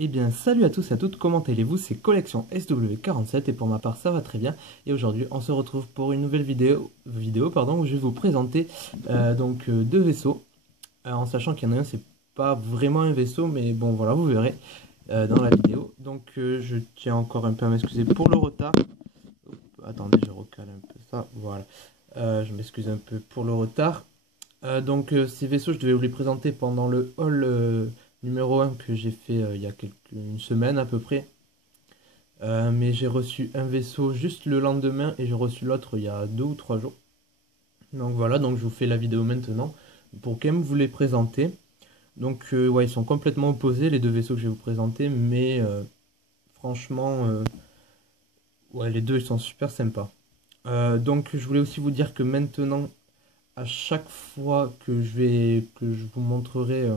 Eh bien, salut à tous et à toutes, comment allez-vous? C'est Collection SW47 et pour ma part, ça va très bien. Et aujourd'hui, on se retrouve pour une nouvelle vidéo pardon, où je vais vous présenter deux vaisseaux. En sachant qu'il y en a un, c'est pas vraiment un vaisseau, mais bon, voilà, vous verrez dans la vidéo. Je tiens encore un peu à m'excuser pour le retard. Attendez, je recale un peu ça, voilà. Je m'excuse un peu pour le retard. Ces vaisseaux, je devais vous les présenter pendant le haul numéro 1 que j'ai fait il y a une semaine à peu près. Mais j'ai reçu un vaisseau juste le lendemain et j'ai reçu l'autre il y a 2 ou 3 jours. Donc voilà, donc je vous fais la vidéo maintenant pour quand même vous les présenter. Ouais, ils sont complètement opposés les deux vaisseaux que je vais vous présenter, mais franchement, ouais, les deux ils sont super sympas. Je voulais aussi vous dire que maintenant, à chaque fois que je vous montrerai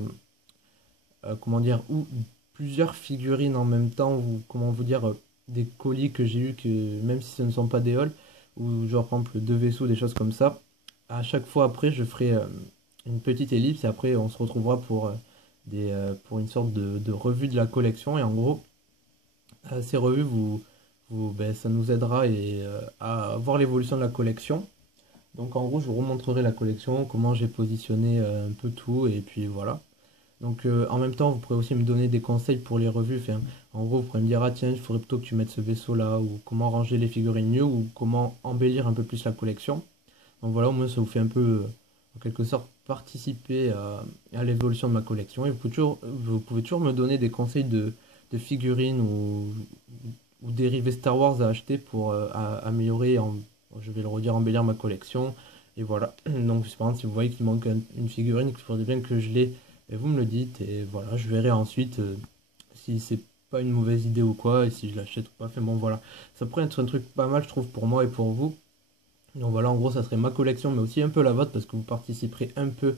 comment dire, ou plusieurs figurines en même temps, ou comment vous dire, des colis que j'ai eu, que même si ce ne sont pas des halls, ou genre par exemple deux vaisseaux, des choses comme ça, à chaque fois après, je ferai une petite ellipse et après on se retrouvera pour une sorte de revue de la collection. Et en gros, ces revues, ça nous aidera à voir l'évolution de la collection. Donc en gros, je vous remontrerai la collection, comment j'ai positionné un peu tout, et puis voilà. En même temps, vous pourrez aussi me donner des conseils pour les revues. Enfin, en gros, vous pourrez me dire, ah tiens, il faudrait plutôt que tu mettes ce vaisseau là, ou comment ranger les figurines mieux, ou comment embellir un peu plus la collection. Donc voilà, au moins ça vous fait un peu, en quelque sorte, participer à l'évolution de ma collection. Et vous pouvez toujours me donner des conseils de figurines ou dérivés Star Wars à acheter pour améliorer, je vais le redire, embellir ma collection. Et voilà. Donc, par exemple, si vous voyez qu'il manque une figurine, qu'il faudrait bien que je l'ai, et vous me le dites. Et voilà, je verrai ensuite si c'est pas une mauvaise idée ou quoi, et si je l'achète ou pas. Enfin bon, voilà. Ça pourrait être un truc pas mal, je trouve, pour moi et pour vous. Donc voilà, en gros, ça serait ma collection, mais aussi un peu la vôtre, parce que vous participerez un peu,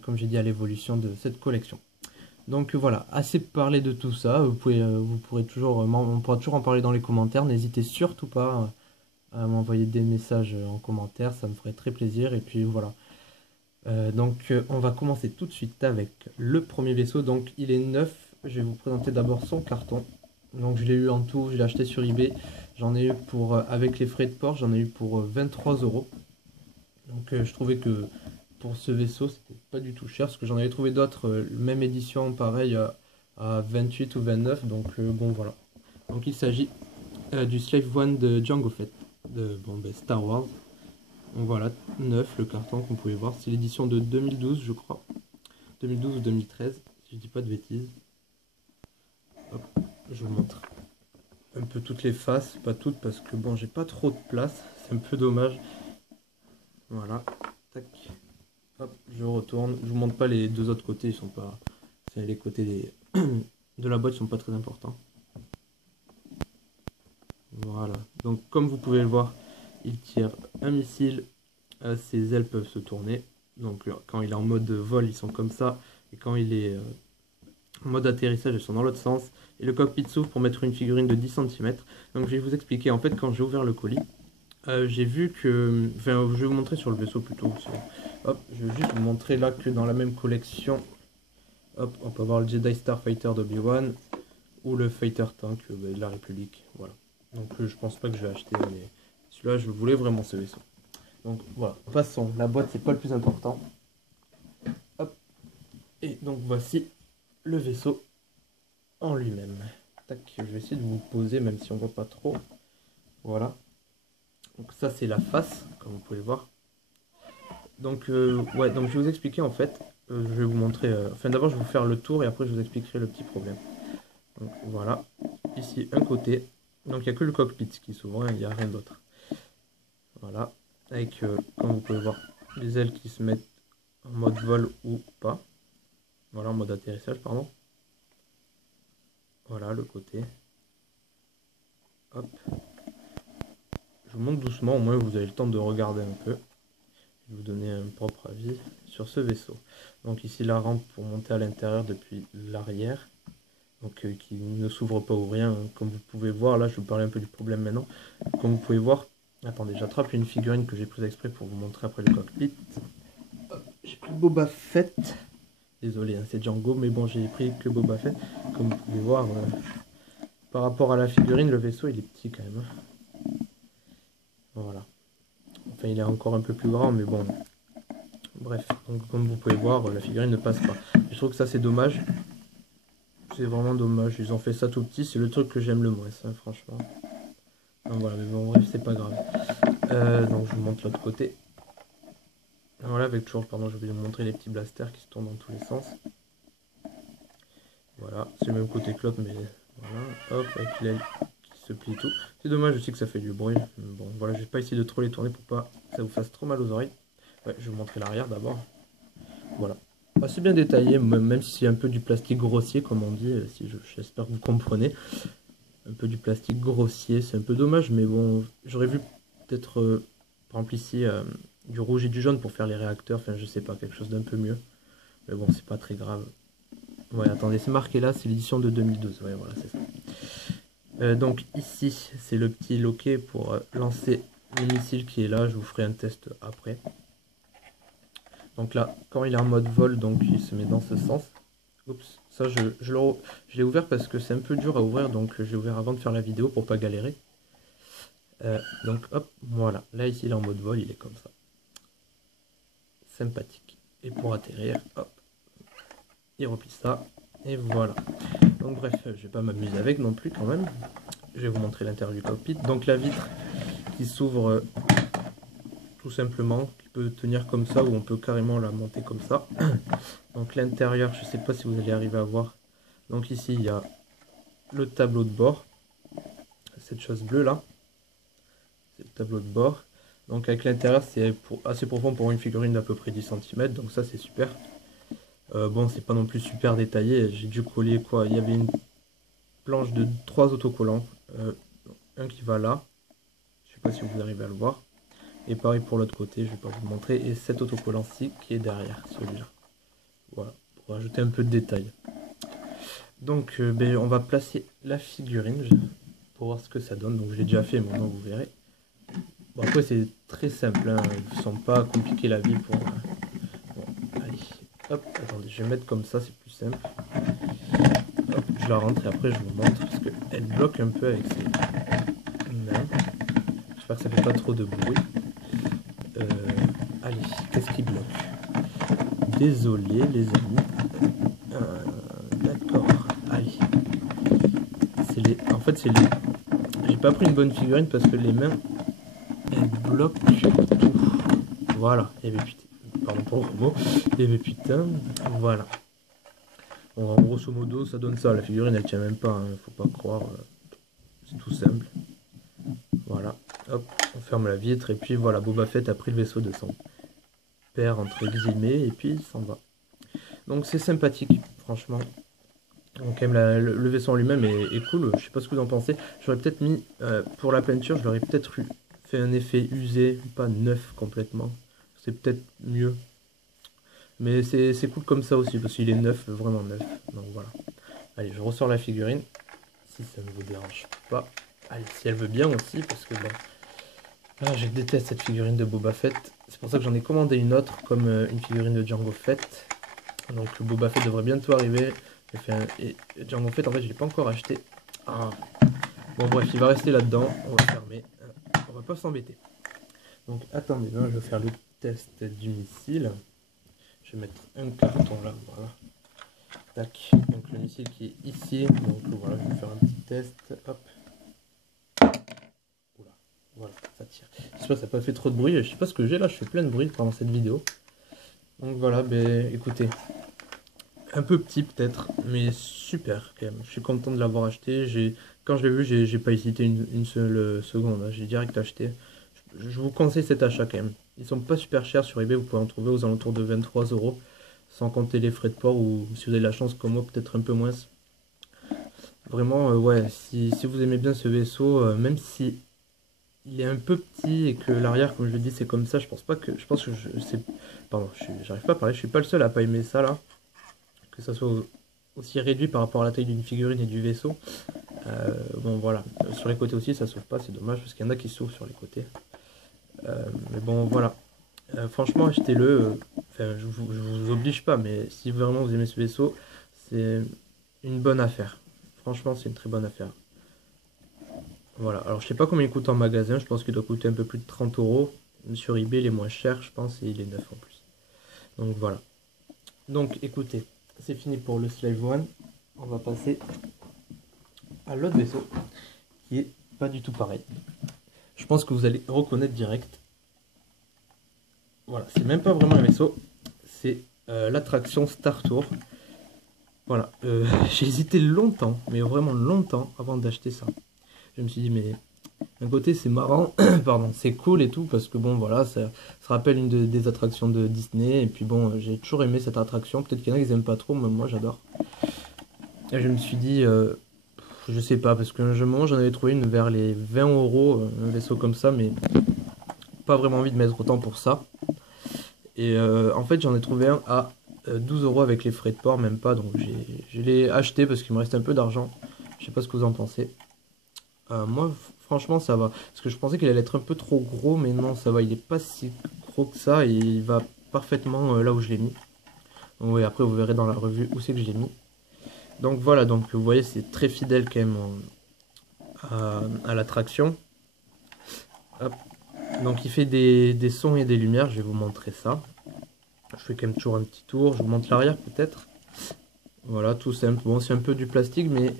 comme j'ai dit, à l'évolution de cette collection. Voilà, assez parlé de tout ça. Vous pourrez toujours, on pourra toujours en parler dans les commentaires. N'hésitez surtout pas à m'envoyer des messages en commentaire, ça me ferait très plaisir. Et puis voilà. On va commencer tout de suite avec le premier vaisseau. Donc il est neuf. Je vais vous présenter d'abord son carton. Donc je l'ai eu en tout, je l'ai acheté sur eBay. J'en ai eu pour, avec les frais de port, j'en ai eu pour 23 euros. Je trouvais que pour ce vaisseau, c'était pas du tout cher, parce que j'en avais trouvé d'autres, même édition, pareil, à 28 ou 29. Bon voilà. Donc il s'agit du Slave One de Jango Fett, de Star Wars. Donc voilà, neuf le carton qu'on pouvait voir. C'est l'édition de 2012, je crois. 2012 ou 2013, si je dis pas de bêtises. Hop, je vous montre un peu toutes les faces, pas toutes parce que bon, j'ai pas trop de place, c'est un peu dommage. Voilà, tac. Hop, je retourne. Je vous montre pas les deux autres côtés, ils sont pas. C'est les côtés de la boîte, ils sont pas très importants. Voilà. Donc comme vous pouvez le voir, il tire un missile. Ses ailes peuvent se tourner. Quand il est en mode vol, ils sont comme ça. Et quand il est en mode atterrissage, elles sont dans l'autre sens. Et le cockpit s'ouvre pour mettre une figurine de 10 cm. Donc je vais vous expliquer. En fait, quand j'ai ouvert le colis, j'ai vu que... Enfin, je vais vous montrer sur le vaisseau plutôt. Hop, je vais juste vous montrer là que dans la même collection, hop, on peut avoir le Jedi Starfighter d'Obi-Wan ou le Fighter Tank de la République. Voilà. Je pense pas que je vais acheter, mais celui-là, je voulais vraiment ce vaisseau. Donc voilà, passons. La boîte, c'est pas le plus important. Hop. Et donc voici le vaisseau en lui-même. Tac, je vais essayer de vous poser, même si on voit pas trop. Voilà. Donc ça, c'est la face, comme vous pouvez le voir. Ouais, donc je vais vous expliquer en fait. Je vais vous montrer. Enfin, d'abord, je vais vous faire le tour et après, je vous expliquerai le petit problème. Donc voilà. Ici, un côté. Donc il n'y a que le cockpit qui s'ouvre, hein, il n'y a rien d'autre. Voilà. Avec, comme vous pouvez voir, les ailes qui se mettent en mode vol ou pas. Voilà, en mode atterrissage, pardon. Voilà, le côté. Hop. Je vous montre doucement, au moins vous avez le temps de regarder un peu. Je vais vous donner un propre avis sur ce vaisseau. Donc ici la rampe pour monter à l'intérieur depuis l'arrière. Qui ne s'ouvre pas ou rien. Comme vous pouvez voir, là je vais vous parler un peu du problème maintenant. Comme vous pouvez voir, attendez, j'attrape une figurine que j'ai prise exprès pour vous montrer après le cockpit. J'ai pris Boba Fett. Désolé, hein, c'est Django, mais bon, j'ai pris que Boba Fett. Comme vous pouvez voir, par rapport à la figurine, le vaisseau, il est petit quand même. Voilà. Enfin, il est encore un peu plus grand, mais bon. Bref, donc comme vous pouvez voir, la figurine ne passe pas. Je trouve que ça, c'est dommage. C'est vraiment dommage. Ils ont fait ça tout petit. C'est le truc que j'aime le moins, ça, franchement. Donc voilà, mais bon, bref, c'est pas grave. Donc je vous montre l'autre côté. Voilà, avec toujours, pardon, je vais vous montrer les petits blasters qui se tournent dans tous les sens. Voilà, c'est le même côté que l'autre, mais voilà, hop, avec l'aile qui se plie et tout. C'est dommage aussi que ça fait du bruit. Bon, voilà, je vais pas essayer de trop les tourner pour pas que ça vous fasse trop mal aux oreilles. Ouais, je vais vous montrer l'arrière d'abord. Voilà. Assez bien détaillé, même si c'est un peu du plastique grossier, comme on dit, si j'espère que vous comprenez. Un peu du plastique grossier, c'est un peu dommage, mais bon, j'aurais vu peut-être, par exemple ici, du rouge et du jaune pour faire les réacteurs, enfin je sais pas, quelque chose d'un peu mieux. Mais bon, c'est pas très grave. Ouais, attendez, c'est marqué là, c'est l'édition de 2012, ouais, voilà, c'est ça. Donc ici, c'est le petit loquet pour lancer le missile qui est là, je vous ferai un test après. Donc là, quand il est en mode vol, donc il se met dans ce sens. Oups, ça je l'ai ouvert parce que c'est un peu dur à ouvrir, donc j'ai ouvert avant de faire la vidéo pour pas galérer. Donc hop, voilà, là ici il est en mode vol, il est comme ça. Sympathique. Et pour atterrir, hop, il replie ça, et voilà. Donc bref, je vais pas m'amuser avec non plus quand même. Je vais vous montrer l'intérieur du cockpit. Donc la vitre qui s'ouvre tout simplement, qui peut tenir comme ça, ou on peut carrément la monter comme ça. Donc l'intérieur, je sais pas si vous allez arriver à voir. Donc ici il y a le tableau de bord, cette chose bleue là, c'est le tableau de bord. Donc avec l'intérieur c'est assez profond pour une figurine d'à peu près 10 cm, donc ça c'est super. Bon, c'est pas non plus super détaillé, j'ai dû coller quoi, il y avait une planche de 3 autocollants, un qui va là, je sais pas si vous arrivez à le voir, et pareil pour l'autre côté, je vais pas vous le montrer, et cet autocollant-ci qui est derrière celui-là. Voilà, pour ajouter un peu de détail. Donc ben, on va placer la figurine pour voir ce que ça donne, donc je l'ai déjà fait, maintenant vous verrez. Bon, après c'est très simple, hein. Ils ne sont pas compliqués la vie pour... Bon, allez, hop, attendez, je vais mettre comme ça, c'est plus simple. Hop, je la rentre et après je vous montre, parce qu'elle bloque un peu avec ses mains. J'espère que ça fait pas trop de bruit. Allez, qu'est-ce qui bloque? Désolé les amis. D'accord, allez. En fait c'est les... J'ai pas pris une bonne figurine parce que les mains... Elle bloque tout. Voilà. Et bien putain. Pardon pour le mot. Et bien putain. Voilà. Bon, en grosso modo, ça donne ça. La figurine, elle tient même pas. Hein, faut pas croire. C'est tout simple. Voilà. Hop. On ferme la vitre. Et puis voilà. Boba Fett a pris le vaisseau de son père, entre guillemets. Et puis il s'en va. Donc c'est sympathique. Franchement. Donc quand même, le vaisseau en lui-même est cool. Je sais pas ce que vous en pensez. J'aurais peut-être mis. Pour la peinture, je l'aurais peut-être eu. Fait un effet usé, pas neuf complètement. C'est peut-être mieux. Mais c'est cool comme ça aussi, parce qu'il est neuf, vraiment neuf. Donc voilà. Allez, je ressors la figurine. Si ça ne vous dérange pas. Allez, si elle veut bien aussi, parce que bon... Ah, je déteste cette figurine de Boba Fett. C'est pour ça que j'en ai commandé une autre, comme une figurine de Django Fett. Donc le Boba Fett devrait bientôt arriver. Et Django Fett, en fait, je ne l'ai pas encore acheté. Ah. Bon bref, il va rester là-dedans. On va fermer. On va pas s'embêter. Donc attendez, je vais faire le test du missile. Je vais mettre un carton là, voilà. Tac, donc le missile qui est ici. Donc voilà, je vais faire un petit test. Hop. Oula, voilà, ça tire. J'espère que ça n'a pas fait trop de bruit. Je sais pas ce que j'ai là, je fais plein de bruit pendant cette vidéo. Donc voilà, ben écoutez. Un peu petit peut-être, mais super quand même. Je suis content de l'avoir acheté. Quand je l'ai vu, j'ai pas hésité une seule seconde. Hein. J'ai direct acheté. Je vous conseille cet achat quand même. Ils sont pas super chers sur eBay, vous pouvez en trouver aux alentours de 23 €, sans compter les frais de port, ou si vous avez la chance comme moi, peut-être un peu moins. Vraiment, ouais, si vous aimez bien ce vaisseau, même si il est un peu petit et que l'arrière, comme je le dis, c'est comme ça, je pense que pardon, j'arrive pas à parler, je suis pas le seul à pas aimer ça là. Que ça soit aussi réduit par rapport à la taille d'une figurine et du vaisseau. Bon voilà, sur les côtés aussi ça s'ouvre pas, c'est dommage parce qu'il y en a qui s'ouvrent sur les côtés. Mais bon voilà, Franchement, achetez-le. Enfin, je vous oblige pas, mais si vraiment vous aimez ce vaisseau, c'est une bonne affaire. Franchement, c'est une très bonne affaire. Voilà, alors je sais pas combien il coûte en magasin, je pense qu'il doit coûter un peu plus de 30 euros. Sur eBay, il est moins cher, je pense, et il est neuf en plus. Donc voilà. Donc écoutez, c'est fini pour le Slave One. On va passer à l'autre vaisseau, qui est pas du tout pareil. Je pense que vous allez reconnaître direct. Voilà, c'est même pas vraiment un vaisseau, c'est l'attraction Star Tour. Voilà, j'ai hésité longtemps, mais vraiment longtemps avant d'acheter ça. Je me suis dit, mais d'un côté c'est marrant, pardon, c'est cool et tout, parce que bon voilà, ça rappelle des attractions de Disney, et puis bon, j'ai toujours aimé cette attraction, peut-être qu'il y en a qui aiment pas trop, mais moi j'adore. Et je me suis dit, je sais pas, parce qu'un moment j'en avais trouvé une vers les 20 euros, un vaisseau comme ça, mais pas vraiment envie de mettre autant pour ça. Et en fait j'en ai trouvé un à 12 euros avec les frais de port, même pas, donc je l'ai acheté parce qu'il me reste un peu d'argent. Je sais pas ce que vous en pensez. Moi, franchement, ça va. Parce que je pensais qu'il allait être un peu trop gros, mais non, ça va. Il est pas si gros que ça et il va parfaitement là où je l'ai mis. Donc, oui, après, vous verrez dans la revue où c'est que je l'ai mis. Donc voilà, donc vous voyez, c'est très fidèle quand même à l'attraction. Donc il fait des sons et des lumières, je vais vous montrer ça. Je fais quand même toujours un petit tour, je vous montre l'arrière peut-être. Voilà, tout simple. Bon, c'est un peu du plastique, mais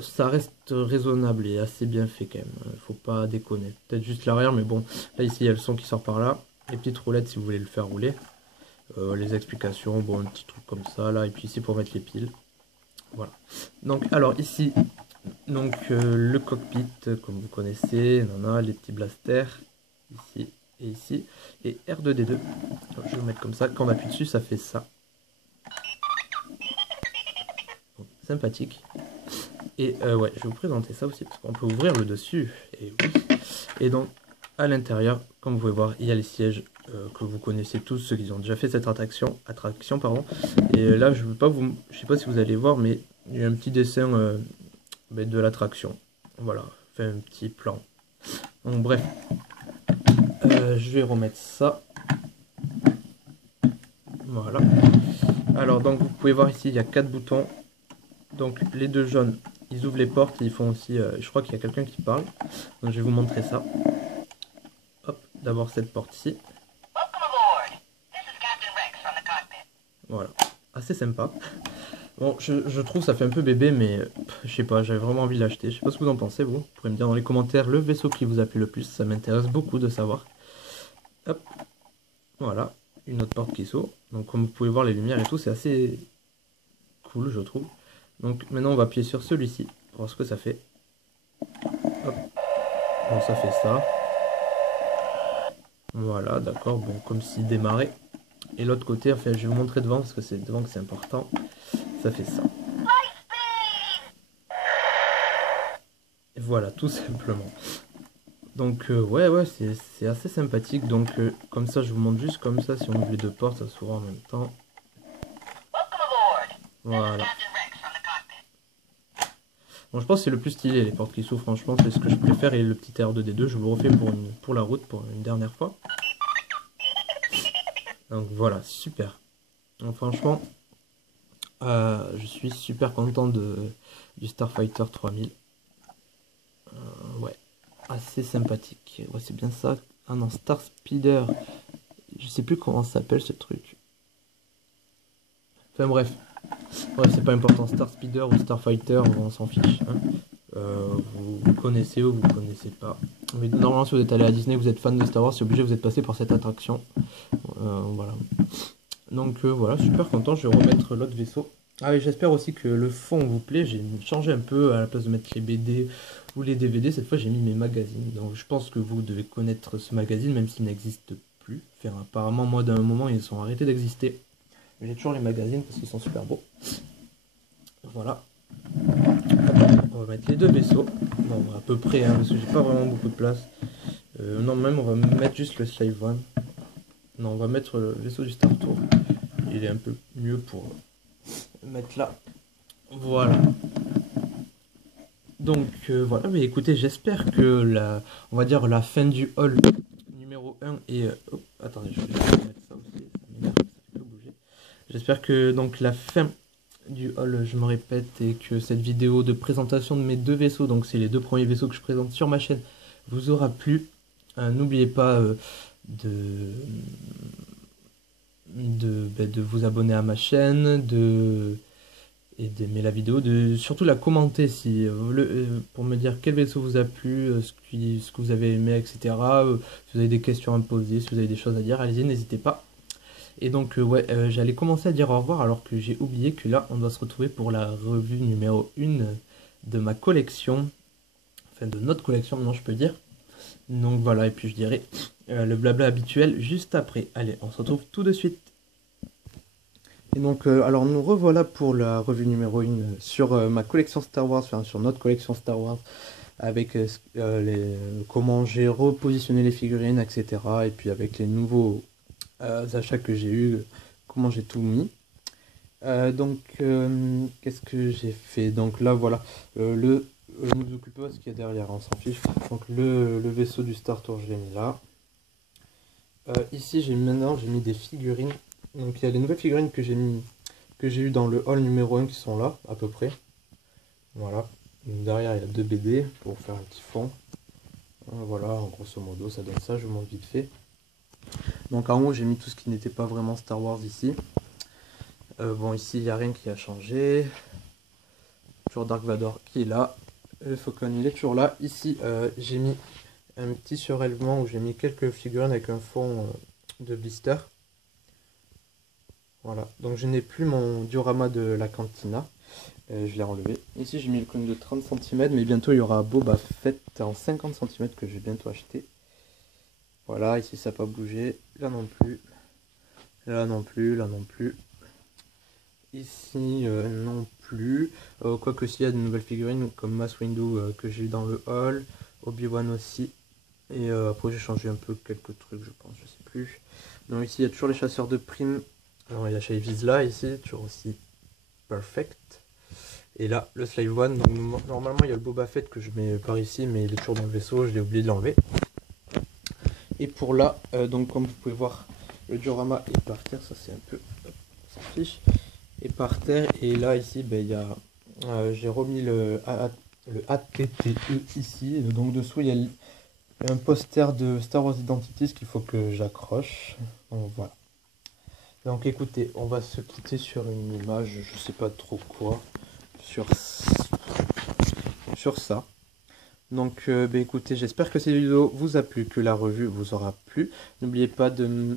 ça reste raisonnable et assez bien fait quand même. Faut pas déconner. Peut-être juste l'arrière, mais bon. Là, ici, il y a le son qui sort par là. Les petites roulettes si vous voulez le faire rouler. Les explications, bon, un petit truc comme ça, là. Et puis ici, pour mettre les piles. Voilà. Donc, alors, ici, donc, le cockpit, comme vous connaissez. On a les petits blasters. Ici et ici. Et R2D2. Alors, je vais vous mettre comme ça. Quand on appuie dessus, ça fait ça. Donc, sympathique. Et ouais, je vais vous présenter ça aussi, parce qu'on peut ouvrir le dessus. Et oui. Et donc, à l'intérieur, comme vous pouvez voir, il y a les sièges que vous connaissez tous, ceux qui ont déjà fait cette attraction pardon. Et là, je sais pas si vous allez voir, mais il y a un petit dessin de l'attraction. Voilà, fait un petit plan. Donc bref, je vais remettre ça. Voilà. Alors donc, vous pouvez voir ici, il y a 4 boutons. Donc les deux jaunes, ils ouvrent les portes et ils font aussi... je crois qu'il y a quelqu'un qui parle. Donc je vais vous montrer ça. Hop, d'abord cette porte-ci. Voilà, assez sympa. Bon, je trouve ça fait un peu bébé, mais je sais pas, j'avais vraiment envie de l'acheter. Je sais pas ce que vous en pensez, vous. Vous pourrez me dire dans les commentaires le vaisseau qui vous a plu le plus. Ça m'intéresse beaucoup de savoir. Hop, voilà, une autre porte qui s'ouvre. Donc comme vous pouvez voir, les lumières et tout, c'est assez cool, je trouve. Donc maintenant, on va appuyer sur celui-ci pour voir ce que ça fait. Hop, bon, ça fait ça. Voilà, d'accord, bon, comme s'il démarrait. Et l'autre côté, enfin, je vais vous montrer devant parce que c'est devant que c'est important. Ça fait ça. Et voilà, tout simplement. Donc, ouais, c'est assez sympathique. Donc, comme ça, je vous montre juste comme ça. Si on ouvre les deux portes, ça s'ouvre en même temps. Voilà. Bon, je pense que c'est le plus stylé, les portes qui s'ouvrent. Franchement, c'est ce que je préfère. Et le petit R2D2, je vous le refais pour la route, pour une dernière fois. Donc, voilà, super. Donc, franchement, je suis super content du Starfighter 3000. Ouais, assez sympathique. Ouais, c'est bien ça. Ah non, Star Speeder. Je sais plus comment ça s'appelle ce truc. Enfin bref. Bref, c'est pas important. Star Speeder ou Starfighter, on s'en fiche. Hein. Vous connaissez ou vous connaissez pas. Mais normalement, si vous êtes allé à Disney, vous êtes fan de Star Wars, c'est obligé, vous êtes passé par cette attraction. Voilà. Donc voilà, super content. Je vais remettre l'autre vaisseau. Ah oui, j'espère aussi que le fond vous plaît. J'ai changé un peu à la place de mettre les BD ou les DVD. Cette fois, j'ai mis mes magazines. Donc je pense que vous devez connaître ce magazine, même s'il n'existe plus. Enfin, apparemment, moi, d'un moment, ils sont arrêtés d'exister. Mais j'ai toujours les magazines parce qu'ils sont super beaux. Voilà. On va mettre les deux vaisseaux. Bon, à peu près, hein, parce que j'ai pas vraiment beaucoup de place. Non, même, on va mettre juste le Slave One. Non, on va mettre le vaisseau du Star Tour. Il est un peu mieux pour mettre là. Voilà. Donc voilà, mais écoutez, j'espère que on va dire la fin du haul numéro 1 et... oh, attendez, je vais mettre ça aussi, ça m'énerve, ça fait que bouger. J'espère que donc la fin du haul, je me répète, et que cette vidéo de présentation de mes deux vaisseaux, donc c'est les deux premiers vaisseaux que je présente sur ma chaîne, vous aura plu. N'oubliez pas de vous abonner à ma chaîne, et d'aimer la vidéo, surtout la commenter si, pour me dire quel vaisseau vous a plu, ce que vous avez aimé, etc. Si vous avez des questions à me poser, si vous avez des choses à dire, allez-y, n'hésitez pas. Et donc, ouais, j'allais commencer à dire au revoir alors que j'ai oublié que là, on doit se retrouver pour la revue numéro 1 de ma collection. Enfin, de notre collection, maintenant je peux dire. Donc voilà, et puis je dirai le blabla habituel juste après. Allez, on se retrouve tout de suite. Et donc, alors nous revoilà pour la revue numéro 1 sur ma collection Star Wars, enfin sur notre collection Star Wars, avec comment j'ai repositionné les figurines, etc. Et puis avec les nouveaux achats que j'ai eu, comment j'ai tout mis. Donc, qu'est-ce que j'ai fait? Donc là, voilà, nous occupe pas ce qu'il y a derrière, on s'en fiche. Donc le vaisseau du Star Tour, je l'ai mis là. Ici, j'ai mis des figurines. Donc il y a les nouvelles figurines que j'ai eu dans le haul numéro 1 qui sont là, à peu près. Voilà. Donc, derrière, il y a 2 BD pour faire un petit fond. Voilà, en grosso modo, ça donne ça, je vous montre vite fait. Donc en haut, j'ai mis tout ce qui n'était pas vraiment Star Wars ici. Bon, ici, il n'y a rien qui a changé. Toujours Dark Vador qui est là. Le Faucon, il est toujours là. Ici, j'ai mis un petit surélevement où j'ai mis quelques figurines avec un fond de blister. Voilà, donc je n'ai plus mon diorama de la cantina, je l'ai enlevé. Ici j'ai mis le cône de 30 cm, mais bientôt il y aura Boba Fett en 50 cm que je vais bientôt acheter. Voilà, ici ça n'a pas bougé, là non plus, là non plus, là non plus. Ici non plus, quoique s'il y a de nouvelles figurines comme Mace Windu que j'ai eu dans le haul, Obi-Wan aussi. Et après j'ai changé un peu quelques trucs je pense, je sais plus. Donc ici il y a toujours les chasseurs de primes. Alors, il y a chez Vizsla ici, toujours aussi perfect. Et là, le Slave One. Donc, normalement, il y a le Boba Fett que je mets par ici, mais il est toujours dans le vaisseau, je l'ai oublié de l'enlever. Et pour là, donc comme vous pouvez voir, le diorama est par terre, ça c'est un peu, hop, on s'en fiche, est par terre. Et là, ici, ben, il y a, j'ai remis le ATTE ici. Donc dessous, il y a un poster de Star Wars Identities qu'il faut que j'accroche. Donc voilà. Donc écoutez, on va se quitter sur une image, je sais pas trop quoi, sur ça. Donc écoutez, j'espère que cette vidéo vous a plu, que la revue vous aura plu. N'oubliez pas dans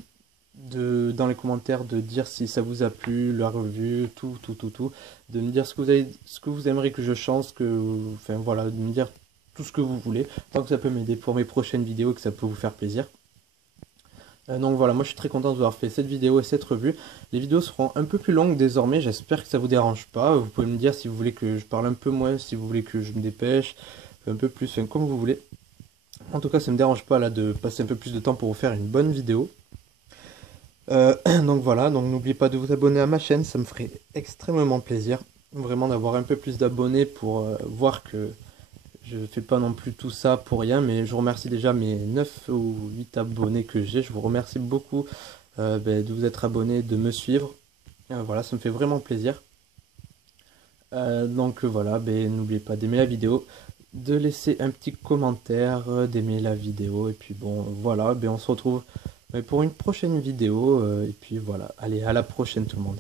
les commentaires de dire si ça vous a plu, la revue, tout, de me dire ce que vous aimeriez que je change, enfin voilà, de me dire tout ce que vous voulez, tant que ça peut m'aider pour mes prochaines vidéos et que ça peut vous faire plaisir. Donc voilà, moi je suis très content d'avoir fait cette vidéo et cette revue. Les vidéos seront un peu plus longues désormais, j'espère que ça vous dérange pas. Vous pouvez me dire si vous voulez que je parle un peu moins, si vous voulez que je me dépêche, un peu plus, enfin, comme vous voulez. En tout cas, ça me dérange pas là de passer un peu plus de temps pour vous faire une bonne vidéo. Donc voilà, donc n'oubliez pas de vous abonner à ma chaîne, ça me ferait extrêmement plaisir. Vraiment d'avoir un peu plus d'abonnés pour voir que je fais pas non plus tout ça pour rien, mais je vous remercie déjà mes 9 ou 8 abonnés que j'ai. Je vous remercie beaucoup de vous être abonné, de me suivre. Voilà, ça me fait vraiment plaisir. Donc voilà, n'oubliez pas d'aimer la vidéo, de laisser un petit commentaire, d'aimer la vidéo. Et puis bon, voilà, on se retrouve pour une prochaine vidéo. Et puis voilà, allez, à la prochaine tout le monde.